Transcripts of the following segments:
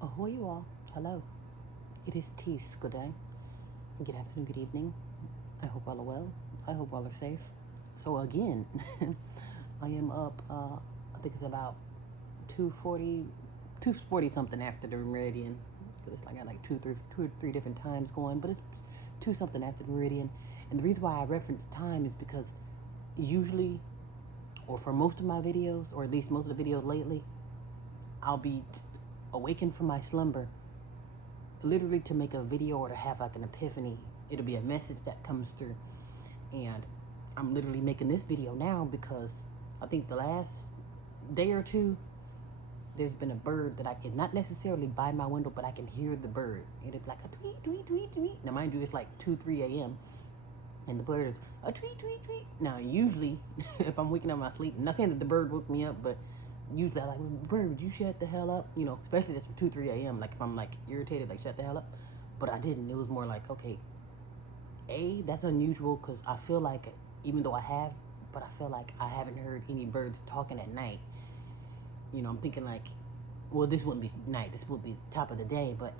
Ahoy, you all. Hello. It is Tees. Good day. Good afternoon, good evening. I hope all are well. I hope all are safe. So, again, I am up, I think it's about 2:40 something after the meridian. Because it's like I got like two or three different times going, but it's 2 something after the meridian. And the reason why I reference time is because usually, or for most of my videos, or at least most of the videos lately, I'll be awakened from my slumber literally to make a video or to have like an epiphany. It'll be a message that comes through, and I'm literally making this video now because I think the last day or two there's been a bird that it's not necessarily by my window, but I can hear the bird. It'll be like a tweet tweet tweet tweet. Now mind you, it's like 2-3 a.m. and the bird is a tweet tweet tweet. Now usually if I'm waking up my sleep, I'm not saying that the bird woke me up, but usually I like, bird, you shut the hell up, especially just from 2-3 a.m. Like if I'm like irritated, like shut the hell up. But I didn't. It was more like, okay, that's unusual because I feel like, even though but I feel like I haven't heard any birds talking at night. I'm thinking like, well, this wouldn't be night, this would be top of the day, but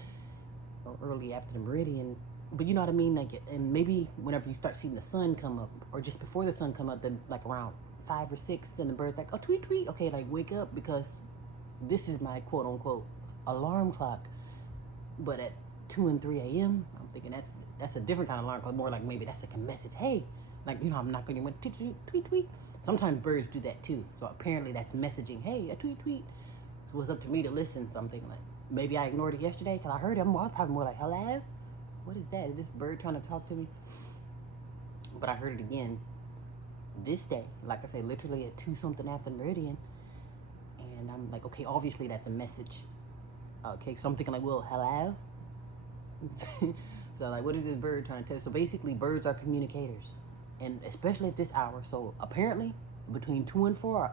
or early after the meridian. But you know what I mean? Like, and maybe whenever you start seeing the sun come up, or just before the sun come up, then like around 5 or 6, then the bird's like, oh, tweet tweet. Okay, like wake up, because this is my quote unquote alarm clock. But at 2 and 3 a.m., I'm thinking that's a different kind of alarm clock. More like maybe that's like a message. Hey, like, I'm not going to tweet tweet tweet tweet. Sometimes birds do that too. So apparently that's messaging. Hey, a tweet tweet. So it's up to me to listen. So I'm thinking like, maybe I ignored it yesterday because I heard it. I was probably more like, hello? What is that? Is this bird trying to talk to me? But I heard it again this day. Like I say, literally at 2 something after meridian. And I'm like, okay, obviously that's a message. Okay, so I'm thinking like, well, hello? So like, what is this bird trying to tell? So basically birds are communicators, and especially at this hour. So apparently between 2 and 4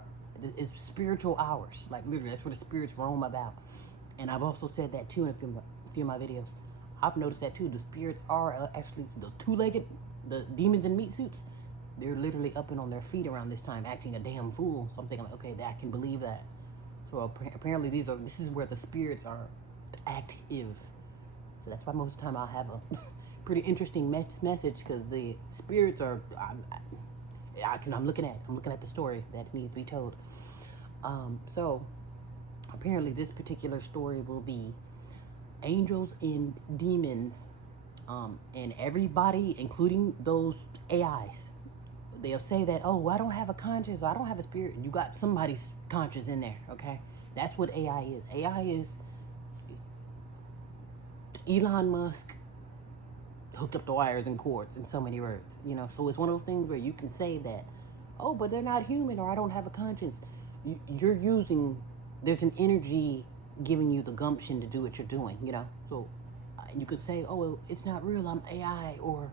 is spiritual hours. Like literally that's where the spirits roam about. And I've also said that too in a few of my videos. I've noticed that too. The spirits are actually the two-legged, the demons in meat suits. They're literally up and on their feet around this time, acting a damn fool. So I'm thinking like, okay, I can believe that. So apparently this is where the spirits are active. So that's why most of the time I'll have a pretty interesting message, because the spirits are, I'm looking at the story that needs to be told. So apparently this particular story will be angels and demons, and everybody, including those AIs. They'll say that, oh, I don't have a conscience, or I don't have a spirit. You got somebody's conscience in there, okay? That's what AI is. AI is Elon Musk hooked up the wires and cords, in so many words. So it's one of those things where you can say that, oh, but they're not human, or I don't have a conscience. There's an energy giving you the gumption to do what you're doing, So you could say, oh, well, it's not real, I'm AI, or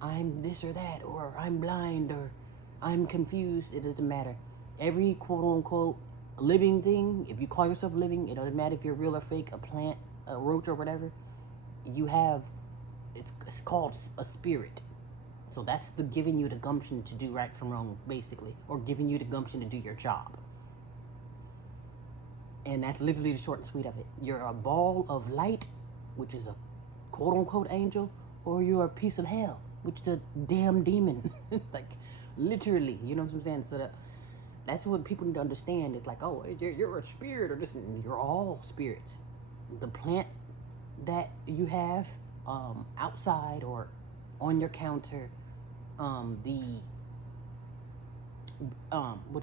I'm this or that, or I'm blind, or I'm confused. It doesn't matter. Every quote unquote living thing, if you call yourself living, it doesn't matter if you're real or fake, a plant, a roach, or whatever, it's called a spirit. So that's the giving you the gumption to do right from wrong, basically, or giving you the gumption to do your job. And that's literally the short and sweet of it. You're a ball of light, which is a quote unquote angel, or you're a piece of hell, which is a damn demon. Like literally, you know what I'm saying? So that's what people need to understand. It's like, oh, you're a spirit, or this, you're all spirits. The plant that you have outside or on your counter, what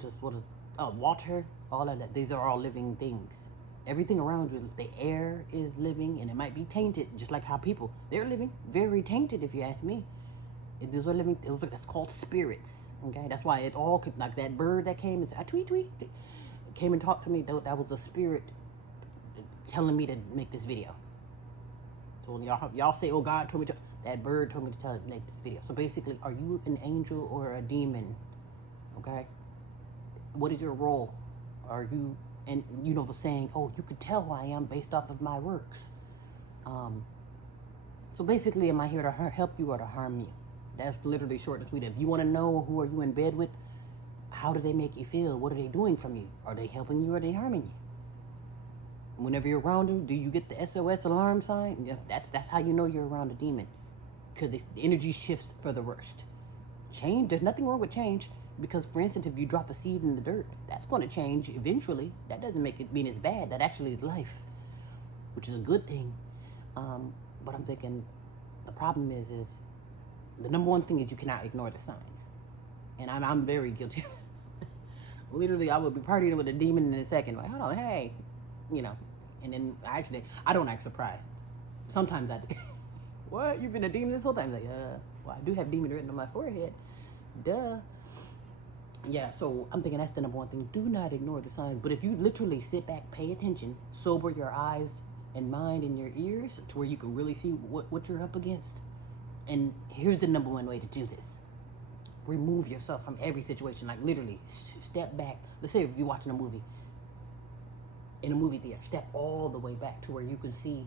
is water, all of that, these are all living things. Everything around you, the air is living, and it might be tainted, just like how they're living very tainted, if you ask me. These are living, it's called spirits, okay? That's why it's all, like that bird that came and said, tweet, came and talked to me, that was a spirit telling me to make this video. So when y'all say, oh, God told me to, that bird told me to make this video. So basically, are you an angel or a demon? Okay? What is your role? Are you, and the saying, oh, you could tell who I am based off of my works. So basically, am I here to help you or to harm you? That's literally short and sweet. If you want to know who are you in bed with, how do they make you feel? What are they doing from you? Are they helping you or are they harming you? Whenever you're around them, do you get the SOS alarm sign? Yeah, that's how you know you're around a demon, because the energy shifts for the worst. Change, there's nothing wrong with change, because for instance, if you drop a seed in the dirt, that's going to change eventually. That doesn't make it mean it's bad. That actually is life, which is a good thing. But I'm thinking the problem is the number one thing is you cannot ignore the signs, and I'm very guilty. Literally, I would be partying with a demon in a second, like, hold on, hey, you know, and then I don't act surprised. Sometimes I do. What? You've been a demon this whole time? Like, well, I do have demon written on my forehead. Duh. Yeah, so I'm thinking that's the number one thing. Do not ignore the signs. But if you literally sit back, pay attention, sober your eyes and mind and your ears to where you can really see what you're up against. And here's the number one way to do this. Remove yourself from every situation. Like literally, step back. Let's say if you're watching a movie in a movie theater, step all the way back to where you can see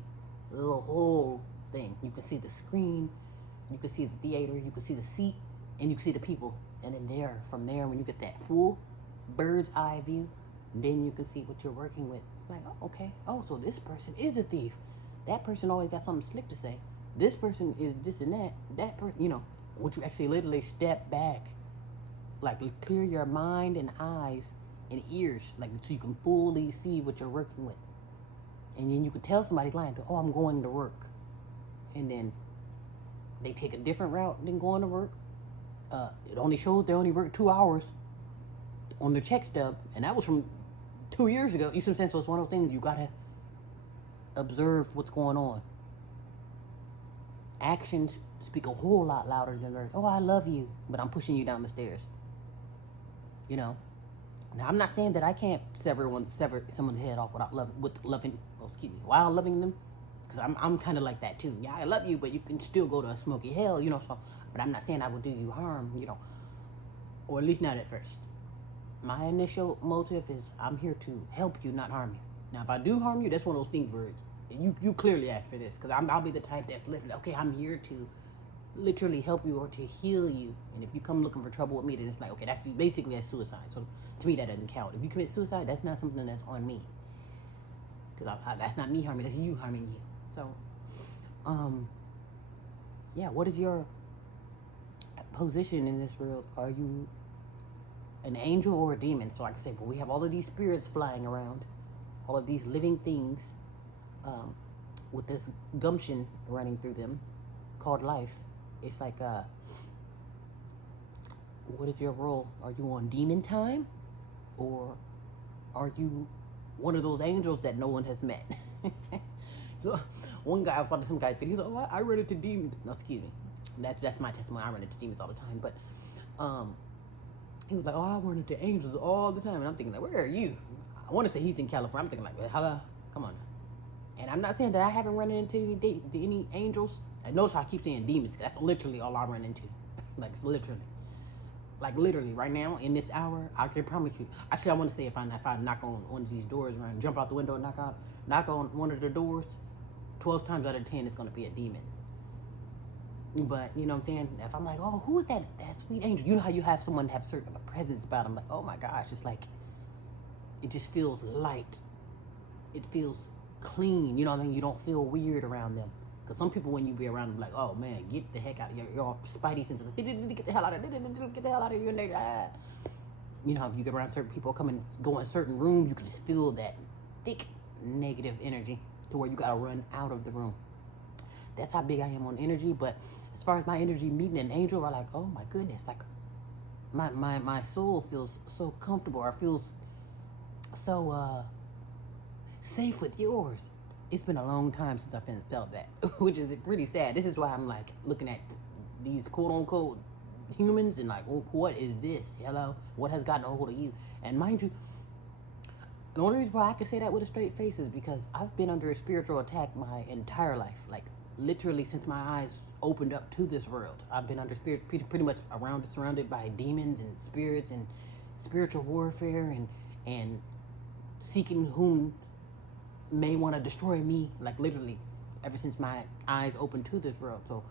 the whole thing. You can see the screen, you can see the theater, you can see the seat, and you can see the people. And then from there, when you get that full bird's eye view, then you can see what you're working with. Like, oh, okay. Oh, so this person is a thief. That person always got something slick to say. This person is this and that. That person, once you actually literally step back, like clear your mind and eyes and ears, like so you can fully see what you're working with. And then you could tell somebody's lying, oh, I'm going to work. And then they take a different route than going to work. It only shows they only worked 2 hours on their check stub, and that was from 2 years ago. You see what I'm saying? So it's one of those things you gotta observe what's going on. Actions speak a whole lot louder than words. Oh, I love you, but I'm pushing you down the stairs. Now I'm not saying that I can't sever someone's head off while loving them, because I'm kind of like that too. Yeah, I love you, but you can still go to a smoky hell, So, but I'm not saying I will do you harm, or at least not at first. My initial motive is I'm here to help you, not harm you. Now, if I do harm you, that's one of those things where you clearly ask for this, because I'll be the type that's literally, okay, I'm here to literally help you or to heal you. And if you come looking for trouble with me, then it's like, okay, that's basically a suicide. So to me, that doesn't count. If you commit suicide, that's not something that's on me, because that's not me harming, that's you harming you. So, yeah, what is your position in this world? Are you an angel or a demon? So I can say, well, we have all of these spirits flying around, all of these living things, with this gumption running through them called life. It's like, what is your role? Are you on demon time, or are you one of those angels that no one has met? So one guy, I was watching some guy's video, he was like, oh, I run into demons. No, excuse me. That's my testimony. I run into demons all the time. But he was like, oh, I run into angels all the time. And I'm thinking, like, where are you? I want to say he's in California. I'm thinking, like, hello? Come on now. And I'm not saying that I haven't run into any angels. And notice how I keep saying demons. That's literally all I run into. Like, it's literally. Like, literally, right now, in this hour, I can promise you. Actually, I want to say if I knock on one of these doors, and jump out the window and knock on one of the doors, 12 times out of 10, it's going to be a demon. But, you know what I'm saying? If I'm like, oh, who is that sweet angel? You know how you have someone have certain presence about them? Like, oh my gosh, it's like, it just feels light. It feels clean. You know what I mean? You don't feel weird around them. Because some people, when you be around them, like, oh man, get the heck out of here. You're all spidey senses. Get the hell out of here. Get the hell out of here. You know, if you get around certain people, go in certain rooms, you can just feel that thick negative energy to where you got to run out of the room. That's how big I am on energy. But as far as my energy meeting an angel, I'm like, oh my goodness, like my soul feels so comfortable, or feels so safe with yours. It's been a long time since I've felt that, which is pretty sad. This is why I'm like looking at these quote unquote humans and like, oh, what is this? Hello, what has gotten a hold of you? And mind you, the only reason why I can say that with a straight face is because I've been under a spiritual attack my entire life. Like literally since my eyes opened up to this world, I've been under pretty much surrounded by demons and spirits and spiritual warfare and seeking whom may want to destroy me, like literally ever since my eyes opened to this world. So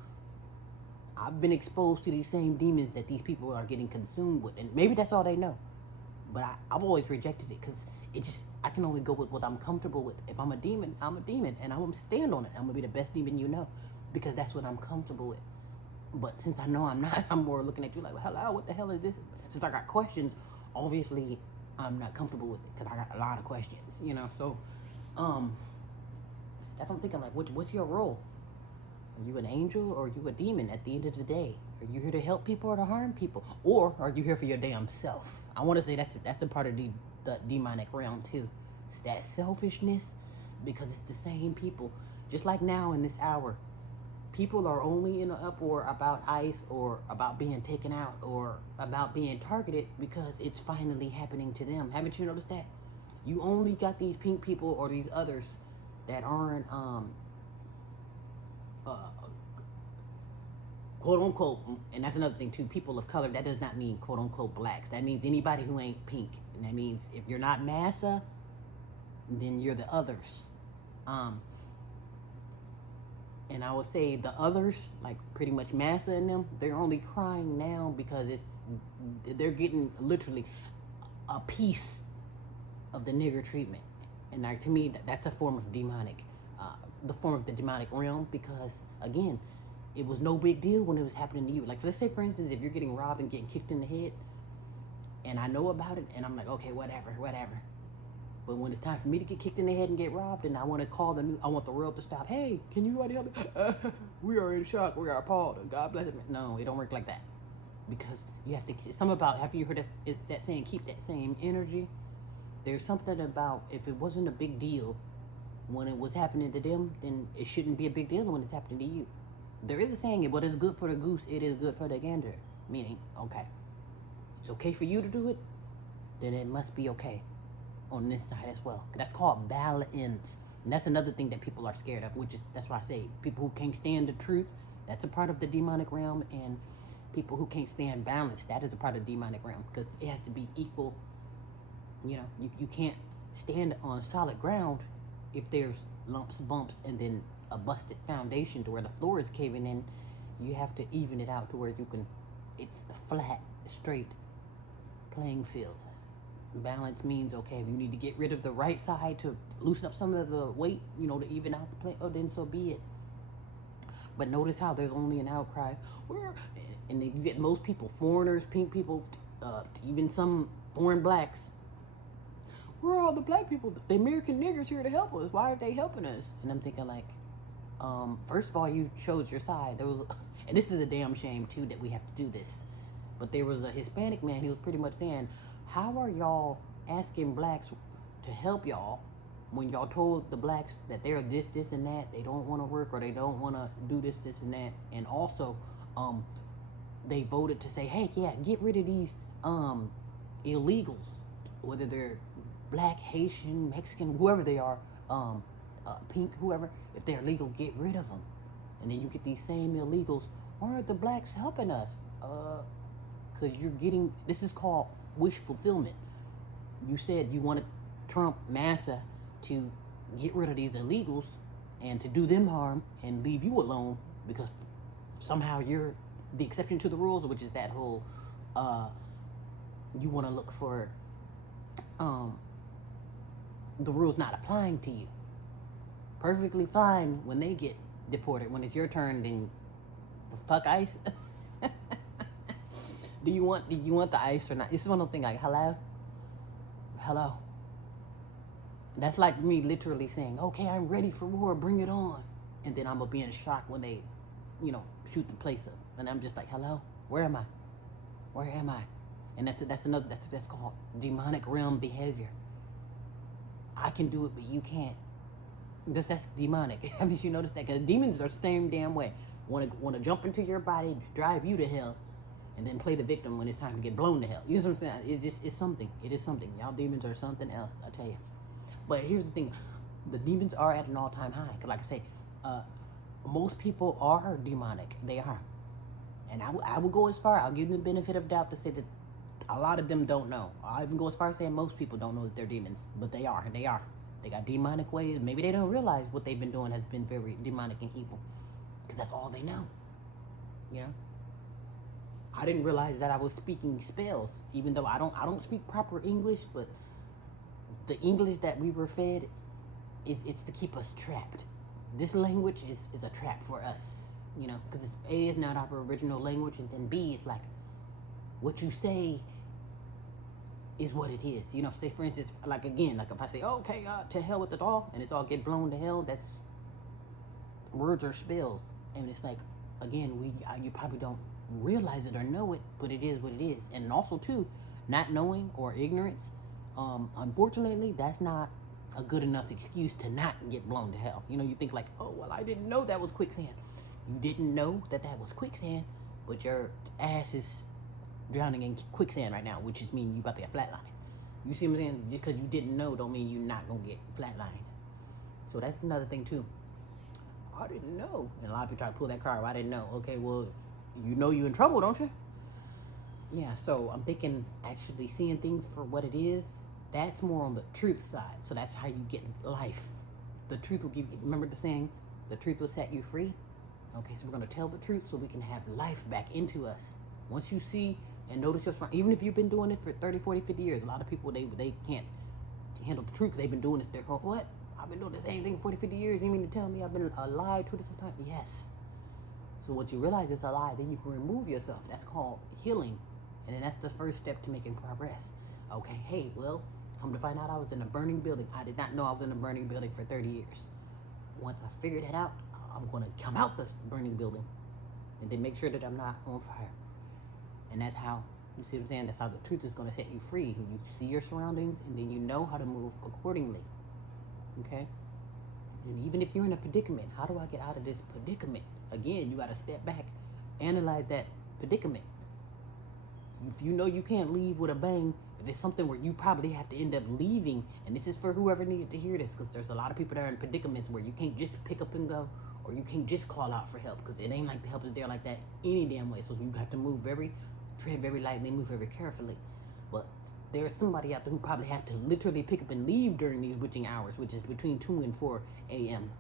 I've been exposed to these same demons that these people are getting consumed with, and maybe that's all they know. But I've always rejected it because I can only go with what I'm comfortable with. If I'm a demon, I'm a demon, and I'm gonna stand on it. I'm gonna be the best demon you know, because that's what I'm comfortable with. But since I know I'm not, I'm more looking at you like, hello, what the hell is this? Since I got questions, obviously I'm not comfortable with it because I got a lot of questions, you know. So, that's what I'm thinking. Like, what's your role? Are you an angel or are you a demon at the end of the day? Are you here to help people or to harm people? Or are you here for your damn self? I want to say that's a part of the demonic realm too. It's that selfishness, because it's the same people. Just like now in this hour, people are only in an uproar about ICE or about being taken out or about being targeted because it's finally happening to them. Haven't you noticed that? You only got these pink people or these others that aren't uh, quote unquote, and that's another thing too, people of color, that does not mean quote unquote blacks. That means anybody who ain't pink. And that means if you're not massa, then you're the others. And I would say the others, like pretty much massa in them, they're only crying now because they're getting literally a piece of the nigger treatment. And like, to me, that's a form of demonic, the form of the demonic realm, because again, it was no big deal when it was happening to you. Like, let's say, for instance, if you're getting robbed and getting kicked in the head, and I know about it, and I'm like, okay, whatever. But when it's time for me to get kicked in the head and get robbed, and I want to call I want the world to stop. Hey, can you help me? We are in shock. We are appalled. God bless it. No, it don't work like that. Because you have to, something about, have you heard that, it's that saying, keep that same energy? There's something about, if it wasn't a big deal when it was happening to them, then it shouldn't be a big deal when it's happening to you. There is a saying, what is good for the goose, it is good for the gander. Meaning, okay, it's okay for you to do it, then it must be okay on this side as well. That's called balance. And that's another thing that people are scared of, which is, that's why I say, people who can't stand the truth, that's a part of the demonic realm. And people who can't stand balance, that is a part of the demonic realm, because it has to be equal. You know, you can't stand on solid ground if there's lumps, bumps, and then a busted foundation to where the floor is caving in. You have to even it out to where you can, it's a flat, straight playing field. Balance means, okay, if you need to get rid of the right side to loosen up some of the weight, you know, to even out the play, oh, then so be it. But notice how there's only an outcry. And then you get most people, foreigners, pink people, even some foreign blacks. Where are all the black people? The American niggers here to help us. Why aren't they helping us? And I'm thinking, like, first of all, you chose your side. There was, and this is a damn shame too that we have to do this. But there was a Hispanic man. He was pretty much saying, how are y'all asking blacks to help y'all when y'all told the blacks that they're this, and that, they don't want to work, or they don't want to do this, and that, and also, they voted to say, hey, yeah, get rid of these illegals, whether they're black, Haitian, Mexican, whoever they are, pink, whoever, if they're illegal, get rid of them. And then you get these same illegals. Why aren't the blacks helping us? Because you're getting, this is called wish fulfillment. You said you wanted Trump, Massa, to get rid of these illegals and to do them harm and leave you alone because somehow you're the exception to the rules, which is that whole, you want to look for the rules not applying to you. Perfectly fine when they get deported. When it's your turn, then fuck ICE. Do you want the ICE or not? This is one of those things like, hello. That's like me literally saying, okay, I'm ready for war, bring it on. And then I'm gonna be in shock when they, shoot the place up. And I'm just like, hello, where am I? Where am I? And that's called demonic realm behavior. I can do it, but you can't. That's demonic. Haven't you noticed that? Because demons are the same damn way. Want to jump into your body, drive you to hell, and then play the victim when it's time to get blown to hell. You know what I'm saying? It's something. It is something. Y'all demons are something else, I tell you. But here's the thing. The demons are at an all-time high. Because like I say, most people are demonic. They are. And I will go as far, I'll give them the benefit of doubt to say that a lot of them don't know. I'll even go as far as saying most people don't know that they're demons. But they are. They are. They got demonic ways. Maybe they don't realize what they've been doing has been very demonic and evil. Because that's all they know. I didn't realize that I was speaking spells, even though I don't speak proper English, but the English that we were fed it's to keep us trapped. This language is a trap for us, you know, because A is not our original language, and then B is like what you say is what it is. You know, say for instance, like again, like if I say, oh, okay, to hell with the doll, and it's all get blown to hell, that's words or spells. And it's like, again, you probably don't realize it or know it, but it is what it is. And also too, not knowing or ignorance, unfortunately, that's not a good enough excuse to not get blown to hell. You know, you think like, oh, well, I didn't know that was quicksand. You didn't know that was quicksand, but your ass is drowning in quicksand right now, which just means you about to get flatlined. You see what I'm saying? Just because you didn't know don't mean you're not gonna get flatlined. So that's another thing too. I didn't know. And a lot of people try to pull that card. Well, I didn't know. Okay, well, you know you're in trouble, don't you? Yeah, so I'm thinking actually seeing things for what it is, that's more on the truth side. So that's how you get life. The truth will give you, remember the saying, the truth will set you free? Okay, so we're going to tell the truth so we can have life back into us. Once you see and notice your strength, even if you've been doing this for 30, 40, 50 years, a lot of people, they can't handle the truth. They've been doing this. They're going, what? I've been doing the same thing for 40, 50 years. You mean to tell me I've been alive 20 times? Yes. So once you realize it's a lie, then you can remove yourself. That's called healing. And then that's the first step to making progress. Okay, hey, well, come to find out I was in a burning building. I did not know I was in a burning building for 30 years. Once I figured that out, I'm going to come out this burning building and then make sure that I'm not on fire. And that's how, you see what I'm saying? That's how the truth is going to set you free. You see your surroundings and then you know how to move accordingly. Okay? And even if you're in a predicament, how do I get out of this predicament? Again, you got to step back, analyze that predicament. If you know you can't leave with a bang, if it's something where you probably have to end up leaving, and this is for whoever needs to hear this, because there's a lot of people that are in predicaments where you can't just pick up and go, or you can't just call out for help, because it ain't like the help is there like that any damn way. So you have to tread very lightly, move very carefully. But there's somebody out there who probably have to literally pick up and leave during these witching hours, which is between 2 and 4 a.m.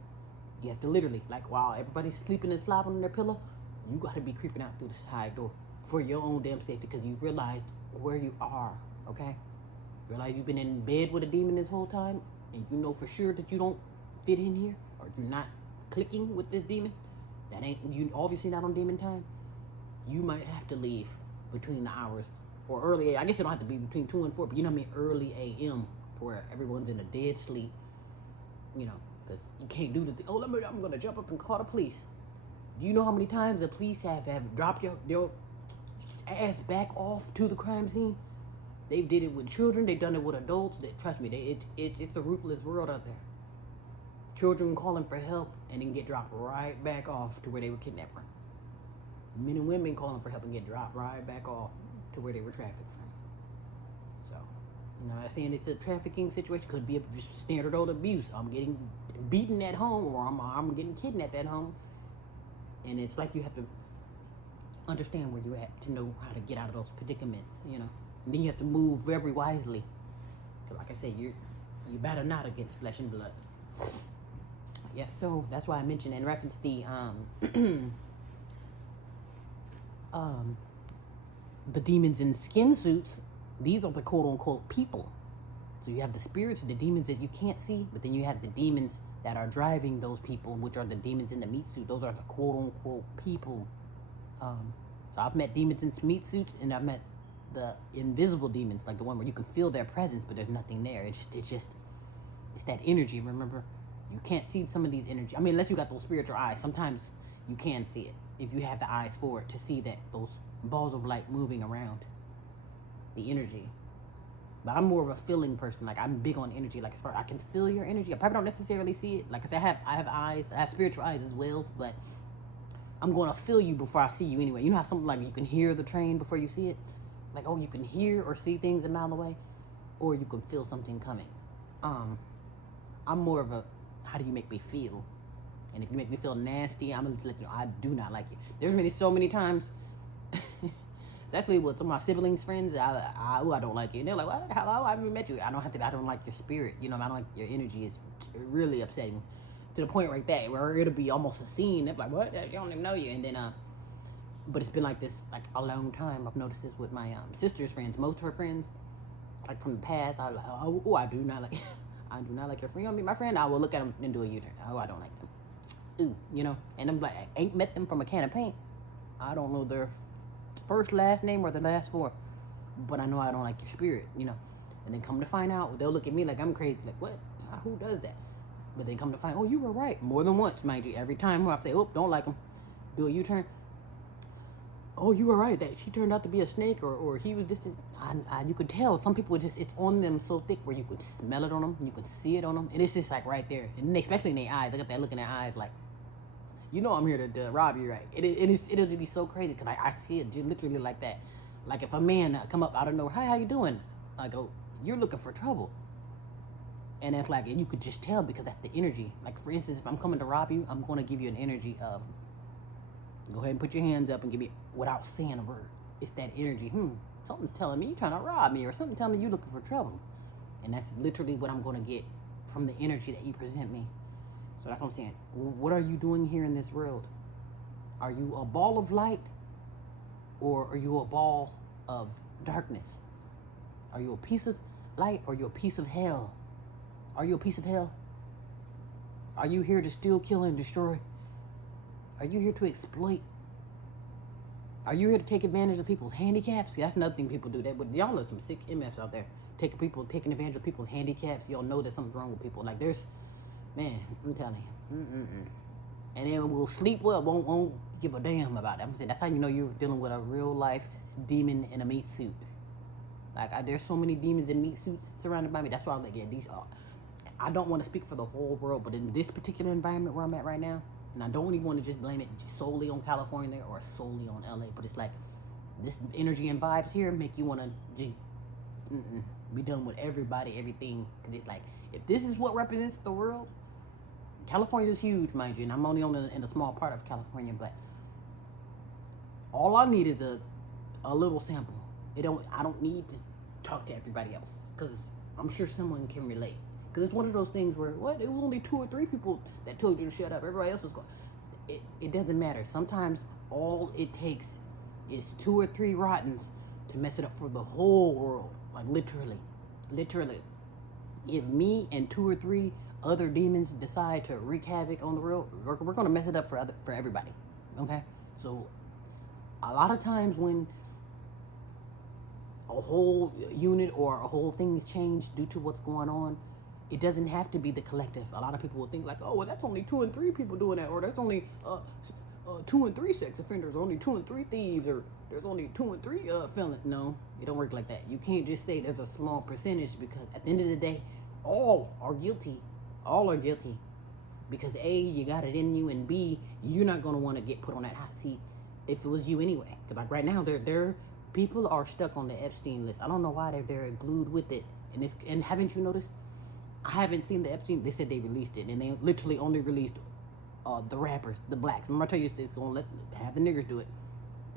You have to literally, like while everybody's sleeping and slobbing on their pillow, you got to be creeping out through the side door for your own damn safety, because you realized where you are, okay? Realize you've been in bed with a demon this whole time, and you know for sure that you don't fit in here, or you're not clicking with this demon. That ain't, you obviously not on demon time. You might have to leave between the hours, or early, I guess you don't have to be between 2 and 4, but you know what I mean, early a.m. where everyone's in a dead sleep, you know, because you can't do the thing. Oh, I'm going to jump up and call the police. Do you know how many times the police have dropped your ass back off to the crime scene? They've did it with children. They've done it with adults. Trust me, it's a ruthless world out there. Children calling for help and then get dropped right back off to where they were kidnapped from. Men and women calling for help and get dropped right back off to where they were trafficked from. So, I'm not saying it's a trafficking situation. Could be just standard old abuse. I'm getting beaten at home, or I'm getting kidnapped at home. And it's like you have to understand where you're at to know how to get out of those predicaments, you know. And then you have to move very wisely. Cause like I said, you better not against flesh and blood. Yeah, so that's why I mentioned in reference the the demons in skin suits. These are the quote unquote people. So you have the spirits, the demons that you can't see, but then you have the demons that are driving those people, which are the demons in the meat suit. Those are the quote unquote people. So I've met demons in meat suits, and I've met the invisible demons, like the one where you can feel their presence, but there's nothing there. It's that energy. Remember, you can't see some of these energy. I mean, unless you got those spiritual eyes. Sometimes you can see it if you have the eyes for it to see that those balls of light moving around, the energy. But I'm more of a feeling person. Like, I'm big on energy. Like, as far as I can feel your energy, I probably don't necessarily see it. Like I said, I have eyes. I have spiritual eyes as well, but I'm going to feel you before I see you anyway. You know how something like you can hear the train before you see it? Like, oh, you can hear or see things a mile away, or you can feel something coming. I'm more of a, how do you make me feel? And if you make me feel nasty, I'm going to just let you know, I do not like you. There's been so many times, especially with some of my siblings, friends, I don't like you. And they're like, what? Hello, I haven't met you. I don't like your spirit. You know, I don't like your energy. It's really upsetting. To the point right there where it'll be almost a scene. They're like, what? They don't even know you. And then, but it's been like this, like a long time. I've noticed this with my sister's friends. Most of her friends, like from the past. I was like, oh, I do not like, I do not like your friend. You want to be my friend? I will look at them and do a U-turn. Oh, I don't like them. Ooh, you know. And I'm like, I ain't met them from a can of paint. I don't know their first, last name or the last four, but I know I don't like your spirit, you know. And then come to find out, they'll look at me like I'm crazy. Like, what? Who does that? But then come to find, oh, you were right. More than once, mind you. Every time I say, oh, don't like them, do a U-turn. Oh, you were right. That she turned out to be a snake, or he was just. You could tell some people just, it's on them so thick where you could smell it on them, you could see it on them, and it's just like right there, and especially in their eyes. They got that look in their eyes, like, you know, I'm here to rob you, right? It'll just be so crazy because I see it just literally like that. Like if a man come up out of nowhere, hi, how you doing? I go, you're looking for trouble. And it's like, you could just tell because that's the energy. Like for instance, if I'm coming to rob you, I'm going to give you an energy of, go ahead and put your hands up and give me, without saying a word. It's that energy. Something's telling me you're trying to rob me, or something telling me you're looking for trouble. And that's literally what I'm going to get from the energy that you present me. So that's what I'm saying. What are you doing here in this world? Are you a ball of light, or are you a ball of darkness? Are you a piece of light, or are you a piece of hell? Are you a piece of hell? Are you here to steal, kill, and destroy? Are you here to exploit? Are you here to take advantage of people's handicaps? See, that's another thing people do. That, but y'all are some sick MFs out there. Taking advantage of people's handicaps. Y'all know that something's wrong with people. Like there's, man, I'm telling you. And then we'll sleep well, won't give a damn about it. I'm saying that's how you know you're dealing with a real life demon in a meat suit. Like there's so many demons in meat suits surrounded by me. That's why I'm like, yeah, these are. I don't want to speak for the whole world, but in this particular environment where I'm at right now, and I don't even want to just blame it solely on California or solely on LA, but it's like this energy and vibes here make you want to just be done with everybody, everything. Because it's like, if this is what represents the world, California is huge, mind you, and I'm only in a small part of California, but all I need is a little sample. I don't need to talk to everybody else, because I'm sure someone can relate. Because it's one of those things where, what? It was only 2 or 3 people that told you to shut up. Everybody else was going. It doesn't matter. Sometimes all it takes is 2 or 3 rottens to mess it up for the whole world. Like literally. If me and 2 or 3 other demons decide to wreak havoc on the world, we're going to mess it up for everybody. Okay? So a lot of times when a whole unit or a whole thing is changed due to what's going on, it doesn't have to be the collective. A lot of people will think like, oh, well, that's only 2 and 3 people doing that, or that's only 2 and 3 sex offenders, or only 2 and 3 thieves, or there's only 2 and 3 felons. No, it don't work like that. You can't just say there's a small percentage, because at the end of the day, all are guilty. All are guilty. Because A, you got it in you, and B, you're not going to want to get put on that hot seat if it was you anyway. Because like right now, people are stuck on the Epstein list. I don't know why they're glued with it. And haven't you noticed? I haven't seen the Epstein. They said they released it, and they literally only released the rappers, the blacks. I'm gonna tell you, they're gonna have the niggers do it.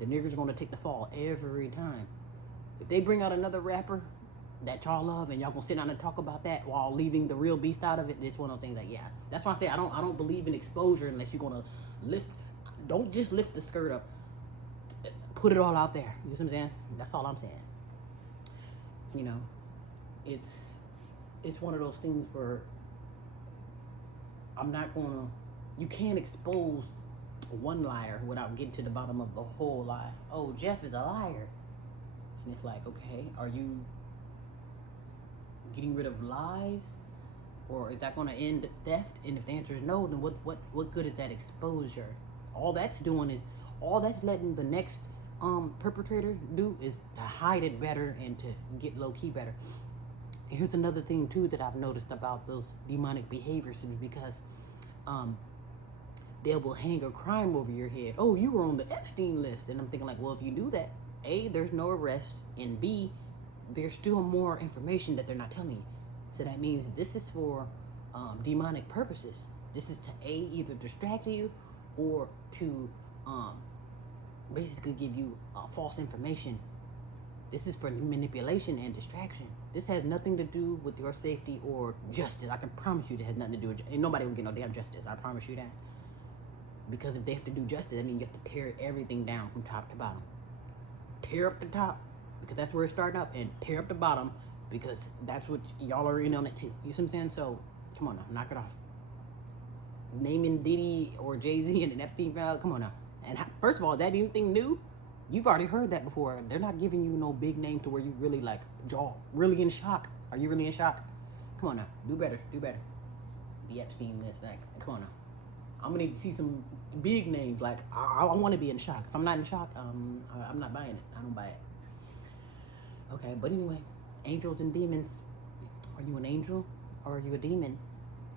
The niggers are gonna take the fall every time. If they bring out another rapper that y'all love, and y'all gonna sit down and talk about that while leaving the real beast out of it, it's one of those things that, yeah. That's why I say I don't believe in exposure unless you're gonna lift. Don't just lift the skirt up. Put it all out there. You know what I'm saying? That's all I'm saying. You know, it's one of those things where I'm not gonna. You can't expose one liar without getting to the bottom of the whole lie. Oh, Jeff is a liar, and it's like, okay, are you getting rid of lies, or is that gonna end theft? And if the answer is no, then what good is that exposure? All that's letting the next perpetrator do is to hide it better and to get low key better. Here's another thing too that I've noticed about those demonic behaviors, is because they will hang a crime over your head. Oh, you were on the Epstein list. And I'm thinking like, well, if you do that, A, there's no arrests, and B, there's still more information that they're not telling you. So that means this is for demonic purposes. This is to A, either distract you, or to basically give you false information. This is for manipulation and distraction. This has nothing to do with your safety or justice. I can promise you it has nothing to do with and nobody will get no damn justice. I promise you that. Because if they have to do justice, that means you have to tear everything down from top to bottom. Tear up the top, because that's where it's starting up, and tear up the bottom because that's what y'all are in on it too. You see what I'm saying? So come on now, knock it off. Naming Diddy or Jay-Z and an Epstein file, come on now. And first of all, is that anything new? You've already heard that before. They're not giving you no big name to where you really like jaw, really in shock. Are you really in shock? Come on now, do better, do better. The Epstein list, like, come on now. I'm gonna need to see some big names. Like, I want to be in shock. If I'm not in shock, I'm not buying it. I don't buy it. Okay, but anyway, angels and demons. Are you an angel or are you a demon?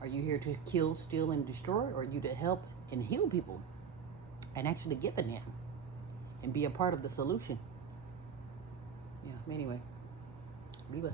Are you here to kill, steal, and destroy, or are you to help and heal people and actually give a damn and be a part of the solution? Yeah. Anyway, be well.